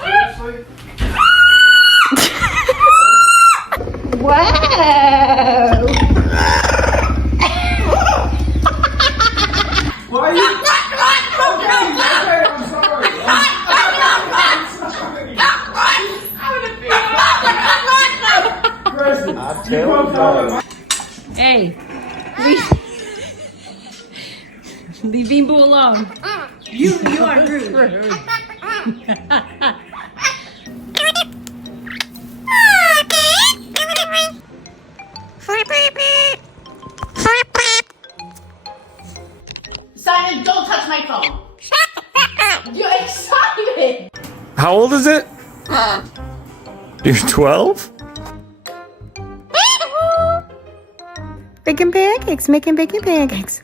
Seriously? Wow! Why are you? Okay, I'm sorry. Kristen, you come down. Hey, leave Beanboo alone. You are rude. Simon, don't touch my phone. You're excited. How old is it? You're 12? Bacon pancakes, making bacon pancakes.